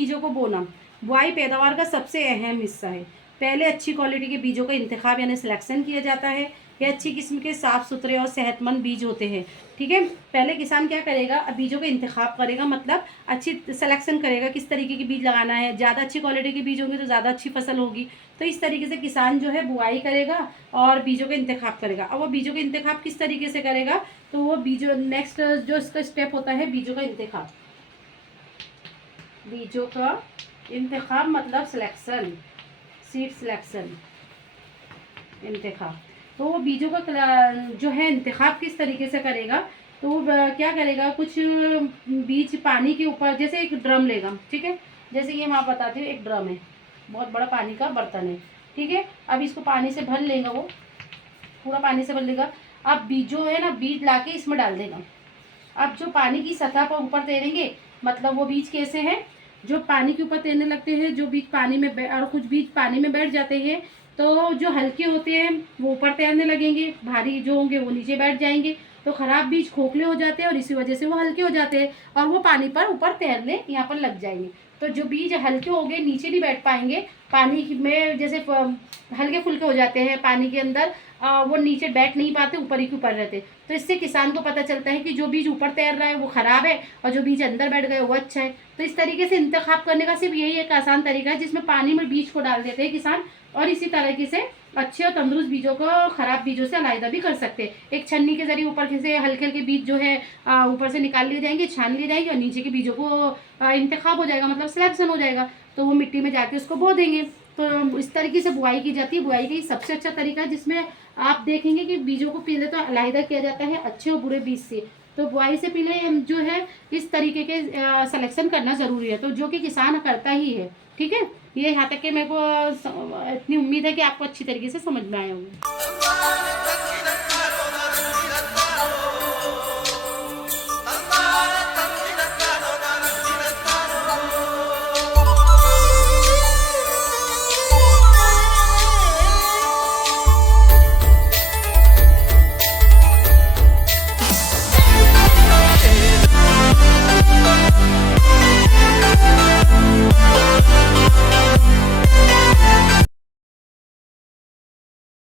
बीजों को बोना बुआई पैदावार का सबसे अहम हिस्सा है। पहले अच्छी क्वालिटी के बीजों का इंतखाब यानी सिलेक्शन किया जाता है। ये अच्छी किस्म के साफ़ सुथरे और सेहतमंद बीज होते हैं। ठीक है, पहले किसान क्या करेगा, अब बीजों का इंतखाब करेगा, मतलब अच्छी सिलेक्शन करेगा किस तरीके के बीज लगाना है। ज़्यादा अच्छी क्वालिटी के बीज होंगे तो ज़्यादा अच्छी फसल होगी। तो इस तरीके से किसान जो है बुआई करेगा और बीजों का इंतखाब करेगा। अब वो बीजों का इंतखाब किस तरीके से करेगा, तो वो बीजों नेक्स्ट जो इसका स्टेप होता है बीजों का इंतखाब। बीजों का इंतखाब मतलब सिलेक्शन, सीड सिलेक्शन, इंतखाब। तो वो बीजों का जो है इंतखाब किस तरीके से करेगा, तो वो क्या करेगा, कुछ बीज पानी के ऊपर, जैसे एक ड्रम लेगा। ठीक है, जैसे ये मैं आप बताती हूँ, एक ड्रम है, बहुत बड़ा पानी का बर्तन है। ठीक है, अब इसको पानी से भर लेगा, वो पूरा पानी से भर लेगा। अब बीज जो है ना, बीज लाके इसमें डाल देगा। अब जो पानी की सतह पर ऊपर तैरेंगे, मतलब वो बीज कैसे हैं, जो पानी के ऊपर तैरने लगते हैं, जो बीज पानी में और कुछ बीज पानी में बैठ जाते हैं, तो जो हल्के होते हैं वो ऊपर तैरने लगेंगे, भारी जो होंगे वो नीचे बैठ जाएंगे। तो खराब बीज खोखले हो जाते हैं और इसी वजह से वो हल्के हो जाते हैं और वो पानी पर ऊपर तैरने यहाँ पर लग जाएंगे। तो जो बीज हल्के हो गए, नीचे नहीं बैठ पाएंगे, पानी में जैसे हल्के फुल्के हो जाते हैं पानी के अंदर, वो नीचे बैठ नहीं पाते, ऊपर ही के ऊपर रहते। तो इससे किसान को पता चलता है कि जो बीज ऊपर तैर रहा है वो खराब है और जो बीज अंदर बैठ गए वो अच्छा है। तो इस तरीके से इंतखाब करने का सिर्फ यही एक आसान तरीका है, जिसमें पानी में बीज को डाल देते हैं किसान, और इसी तरीके से अच्छे और तंदुरुस्त बीजों को खराब बीजों से अलग भी कर सकते हैं। एक छन्नी के जरिए ऊपर से हल्के हल्के बीज जो है ऊपर से निकाल लिए जाएंगे, छान लिए जाएंगे, और नीचे के बीजों को इंतखाब हो जाएगा, मतलब सिलेक्शन हो जाएगा। तो वो मिट्टी में जाके उसको बो देंगे। तो इस तरीके से बुआई की जाती है। बुआई का सबसे अच्छा तरीका है, जिसमें आप देखेंगे कि बीजों को पहले तो अलग किया जाता है अच्छे और बुरे बीज से। तो बुआई से पहले जो है इस तरीके के सिलेक्शन करना ज़रूरी है, तो जो कि किसान करता ही है। ठीक है, ये यहाँ तक कि मेरे को इतनी उम्मीद है कि आपको अच्छी तरीके से समझ में आया होगा।